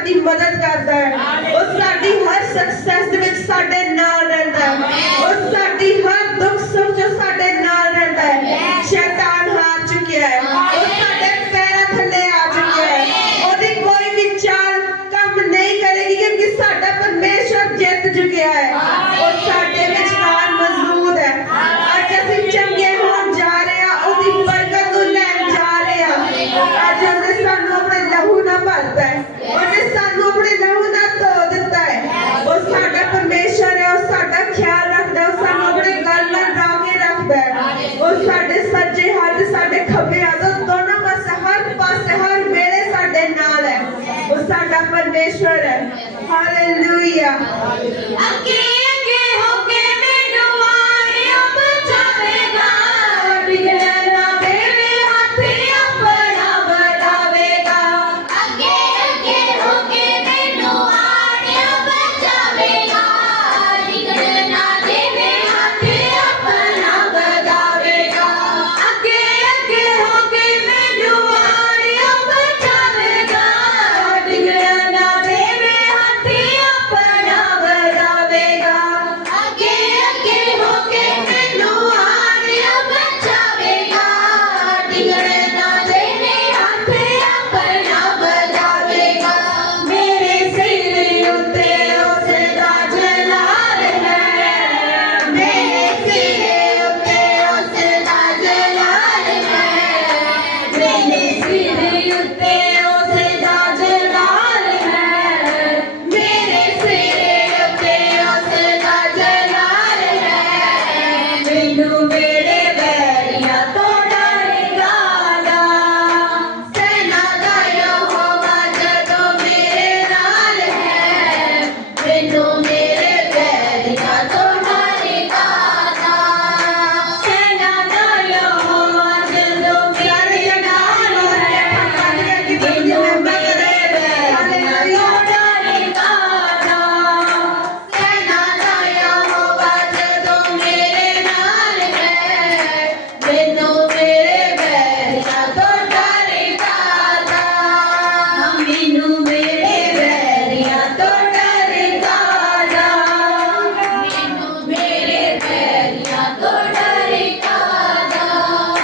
ਸਾਡੀ ਮਦਦ ਕਰਦਾ ਹੈ। ਉਹ ਸਾਡੀ ਹਰ ਸਕਸੈਸ ਦੇ ਵਿੱਚ ਸਾਡੇ ਨਾਲ ਰਹਿੰਦਾ ਹੈ। ਸਾਡਾ ਪਰਮੇਸ਼ਰ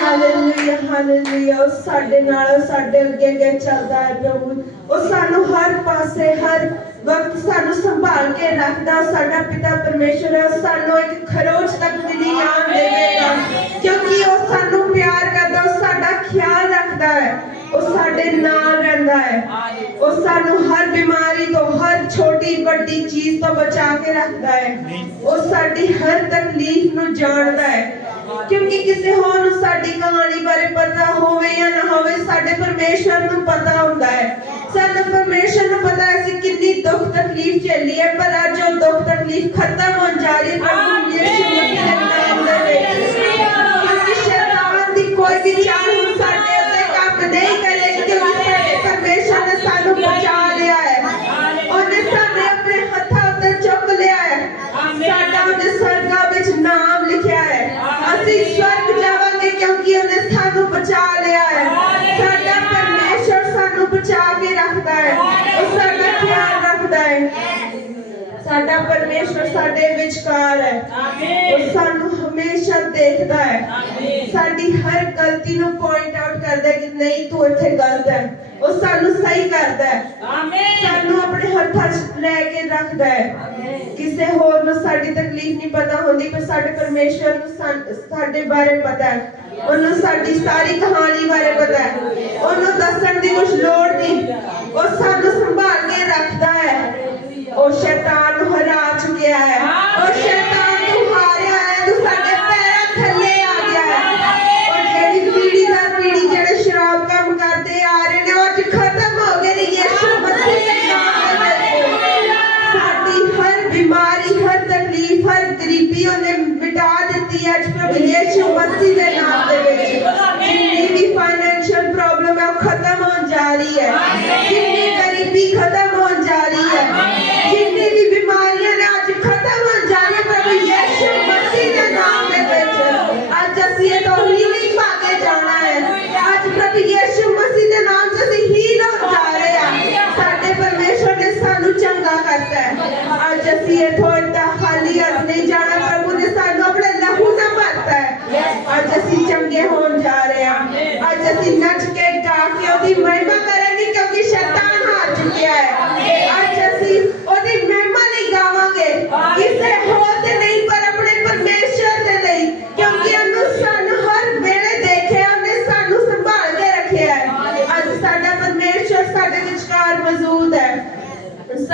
ਹਾਲੇਲੂਇਆ ਹਾਲੇਲੂਇਆ ਉਹ ਸਾਡੇ ਨਾਲ ਉਹ ਸਾਡੇ ਅੱਗੇ ਅੱਗੇ ਚੱਲਦਾ ਹੈ ਪ੍ਰਭੂ। ਉਹ ਸਾਨੂੰ ਹਰ ਪਾਸੇ ਹਰ ਵਕਤ ਸਾਨੂੰ ਸੰਭਾਲ ਕੇ ਰੱਖਦਾ। ਸਾਡਾ ਪਿਤਾ ਪਰਮੇਸ਼ਰ ਹੈ ਸਾਨੂੰ ਇੱਕ ਖਰੋਚ ਤੱਕ ਵੀ ਨਹੀਂ ਆਉਣ ਦੇਵੇਗਾ। ਕਿਉਂਕਿ ਉਹ ਸਾਨੂੰ ਪਿਆਰ ਕਰਦਾ ਉਹ ਸਾਡਾ ਖਿਆਲ ਰੱਖਦਾ ਹੈ। ਉਹ ਸਾਡੇ ਨਾਲ ਰਹਿੰਦਾ ਹੈ। ਉਹ ਸਾਨੂੰ ਹਰ ਬਿਮਾਰੀ ਵੱਡੀ ਚੀਜ਼ ਤੋਂ ਬਚਾ ਕੇ ਰੱਖਦਾ ਹੈ। ਉਹ ਸਾਡੀ ਹਰ ਤਕਲੀਫ ਨੂੰ ਜਾਣਦਾ ਹੈ। ਕਿਉਂਕਿ ਕਿਸੇ ਹੋਰ ਨੂੰ ਸਾਡੀ ਕਹਾਣੀ ਬਾਰੇ ਪਤਾ ਹੋਵੇ ਜਾਂ ਨਾ ਹੋਵੇ ਸਾਡੇ ਪਰਮੇਸ਼ਰ ਨੂੰ ਪਤਾ ਹੁੰਦਾ ਹੈ। ਸਾਨੂੰ ਪਰਮੇਸ਼ਰ ਨੂੰ ਪਤਾ ਹੈ ਅਸੀਂ ਕਿੰਨੀ ਦੁੱਖ ਤਕਲੀਫ ਝੱਲੀ ਹੈ ਪਰ ਅੱਜ ਉਹ ਦੁੱਖ ਤਕਲੀਫ ਖਤਮ ਹੋਣ ਜਾ ਰਹੀ ਹੈ। ਪ੍ਰਭੂ ਯਿਸੂ ਮਸੀਹ ਦੇ ਨਾਮ ਦੇ ਵਿੱਚ। ਕਿਉਂਕਿ ਸ਼ੈਤਾਨ ਦੀ ਕੋਈ ਵੀ ਚਾਲ ਪਰਮੇਸ਼ਰ ਸਾਡੇ ਵਿਚਕਾਰ ਹੈ। ਉਹ ਸਾਨੂੰ ਹਮੇਸ਼ਾ ਦੇਖਦਾ ਹੈ। ਸਾਡੀ ਹਰ ਗਲਤੀ ਨੂੰ ਪੁਆਇੰਟ ਆਊਟ ਕਰਦਾ ਹੈ ਕਿ ਨਹੀਂ ਤੂੰ ਇੱਥੇ ਗਲਤ ਹੈ। ਉਹ ਸਾਨੂੰ ਸਹੀ ਕਰਦਾ ਹੈ। ਸਾਨੂੰ ਆਪਣੇ ਹੱਥਾਂ 'ਚ ਲੈ ਕੇ ਰੱਖਦਾ ਹੈ। ਕਿਸੇ ਹੋਰ ਨੂੰ ਸਾਡੀ ਤਕਲੀਫ ਨਹੀਂ ਪਤਾ ਹੁੰਦੀ ਪਰ ਸਾਡੇ ਪਰਮੇਸ਼ਰ ਨੂੰ ਸਾਡੇ ਬਾਰੇ ਪਤਾ ਹੈ। ਉਹਨੂੰ ਸਾਡੀ ਸਾਰੀ ਕਹਾਣੀ ਬਾਰੇ ਪਤਾ ਹੈ। ਉਹਨੂੰ ਦੱਸਣ ਦੀ ਕੁਝ ਲੋੜ ਨਹੀਂ। ਉਹ ਸਾਨੂੰ ਸੰਭਾਲ ਕੇ ਰੱਖਦਾ ਹੈ। ਉਹ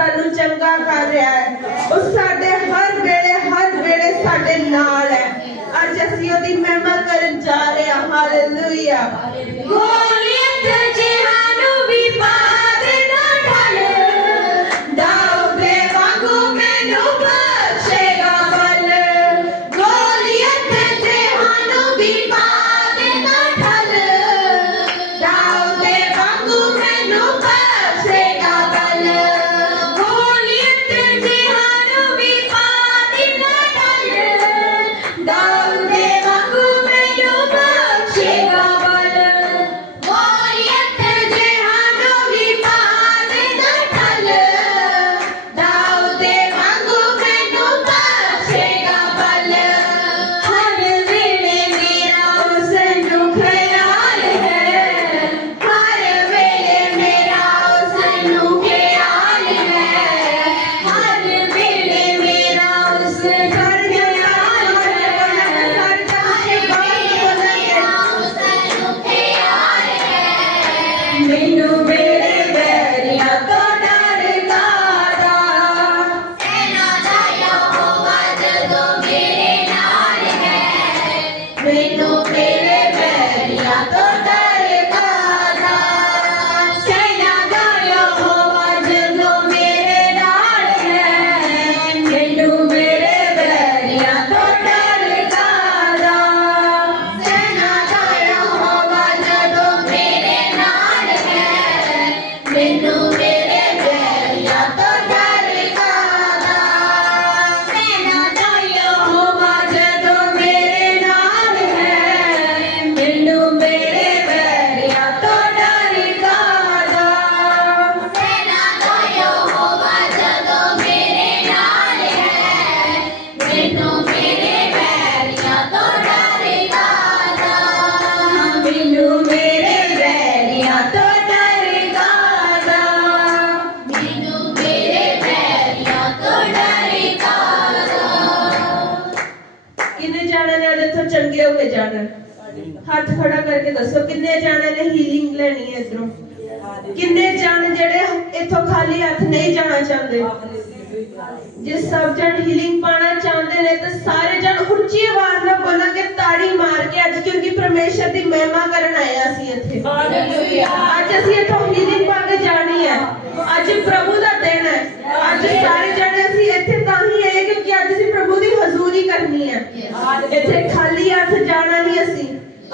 ਸਾਨੂੰ ਚੰਗਾ ਕਰ ਰਿਹਾ ਹੈ। ਉਹ ਸਾਡੇ ਹਰ ਵੇਲੇ ਹਰ ਵੇਲੇ ਸਾਡੇ ਨਾਲ ਹੈ। ਅੱਜ ਅਸੀਂ ਉਹਦੀ ਮਹਿਮਾ ਕਰਨ ਜਾ ਰਹੇ ਹਾਂ। ਹਾਲੇਲੂਇਆ ਗੋਲੀਅਤ ਜਿਹਾਨੂੰ ਵੀ ਪਾ ਦੱਸੋ ਕਿੰਨੇ ਜਾਣੇ ਨੇ ਹੀਲਿੰਗ ਲੈਣੀ ਹੈ ਇਧਰੋਂ? ਕਿੰਨੇ ਜਾਣੇ ਜਿਹੜੇ ਇੱਥੋਂ ਖਾਲੀ ਹੱਥ ਨਹੀਂ ਜਾਣਾ ਚਾਹੁੰਦੇ? ਜੇ ਸਭ ਜਣ ਹੀਲਿੰਗ ਪਾਣਾ ਚਾਹੁੰਦੇ ਨੇ ਤਾਂ ਸਾਰੇ ਜਣ ਉੱਚੀ ਆਵਾਜ਼ ਨਾਲ ਬੋਲਾਂਗੇ ਤਾੜੀ ਮਾਰ ਕੇ ਅੱਜ ਕਿਉਂਕਿ ਪਰਮੇਸ਼ਰ ਦੀ ਮਹਿਮਾ ਕਰਨ ਆਏ ਅਸੀਂ ਇੱਥੇ। ਅੱਜ ਅਸੀਂ ਇੱਥੋਂ ਹੀਲਿੰਗ ਪਾ ਕੇ ਜਾਣੀ ਹੈ। ਅੱਜ ਪ੍ਰਭੂ ਦਾ ਦਿਨ ਹੈ। ਅੱਜ ਸਾਰੇ ਜਣੇ ਅਸੀਂ ਇੱਥੇ ਤਾਂ ਹੀ ਆਏ ਕਿਉਂਕਿ ਅੱਜ ਅਸੀਂ ਪ੍ਰਭੂ ਦੀ ਹਜ਼ੂਰੀ ਕਰਨੀ ਹੈ। ਇੱਥੇ ਖਾਲੀ ਹੱਥ ਜਾਣਾ ਨਹੀਂ ਅਸੀਂ।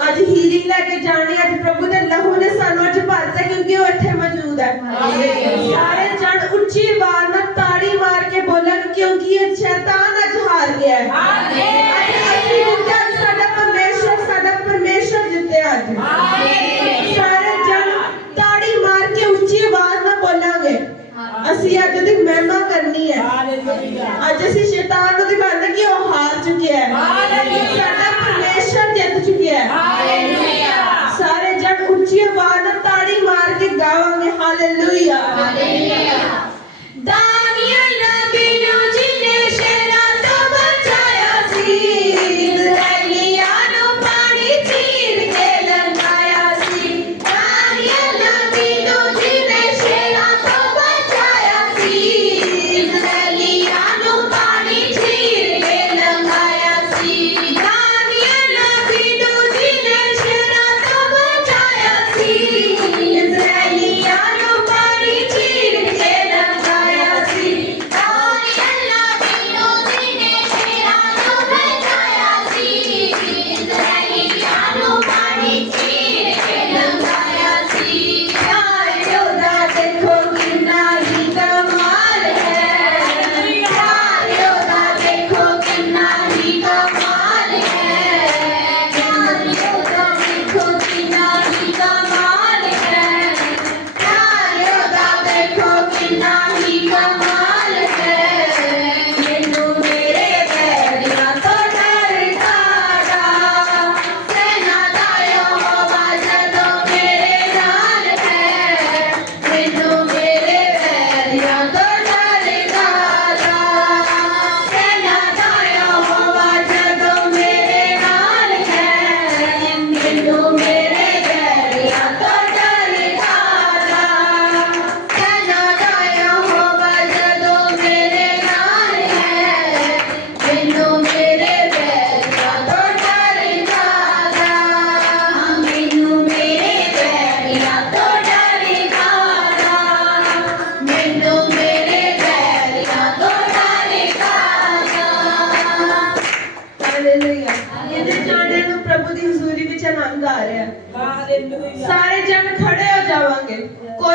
ਅੱਜ ਹੀਲਿੰਗ ਲੈ ਕੇ ਜਾਣੀ। ਅੱਜ ਪ੍ਰਭੂ ਦੇ ਲਹੂ ਨੇ ਸਾਨੂੰ ਅੱਜ ਭਰਤਾ ਕਿਉਂਕਿ ਉਹ ਇੱਥੇ ਮੌਜੂਦ ਹੈ। ਸਾਰੇ ਜਣ ਉੱਚੀ ਆਵਾਜ਼ ਨਾਲ ਤਾੜੀ ਮਾਰ ਕੇ ਬੋਲਣ ਕਿਉਂਕਿ ਇਹ ਸ਼ੈਤਾਨ ਅੱਜ ਹਾਰ ਗਿਆ ਹੈ। ਅੱਜ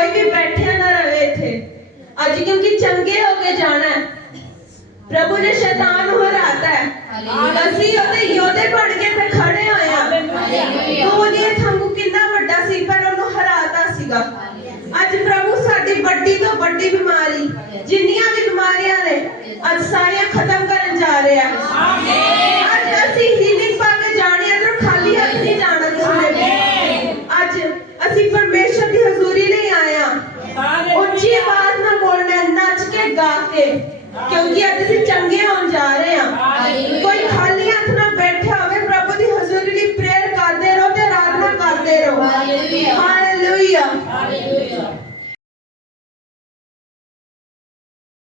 ਕੋਈ ਵੀ ਬੈਠਿਆ ਨਾ ਰਵੇ ਇੱਥੇ। ਅੱਜ ਕਿਉਂਕਿ ਚੰਗੇ ਹੋ ਕੇ ਜਾਣਾ ਹੈ। ਪ੍ਰਭੂ ਨੇ ਸ਼ੈਤਾਨ ਨੂੰ ਹਰਾਤਾ ਹੈ। ਅਸੀਂ ਉਹਦੇ ਯੋਧੇ ਬਣ ਕੇ ਤੇ ਖੜੇ ਹੋਏ ਆ ਹਾਲੇਲੂਇਆ ਗੋਲੀਅਤ ਵਾਂਗੂ ਕਿੰਨਾ ਵੱਡਾ ਸੀ ਪਰ ਉਹਨੂੰ ਹਰਾਤਾ ਸੀਗਾ। ਅੱਜ ਪ੍ਰਭੂ ਸਾਡੀ ਵੱਡੀ ਤੋਂ ਵੱਡੀ ਬਿਮਾਰੀ ਜਿੰਨੀਆਂ ਵੀ ਬਿਮਾਰੀਆਂ ਨੇ ਅੱਜ ਸਾਰੀਆਂ ਖਤਮ ਕਰਨ ਜਾ ਰਹੇ ਆ ਅੱਜ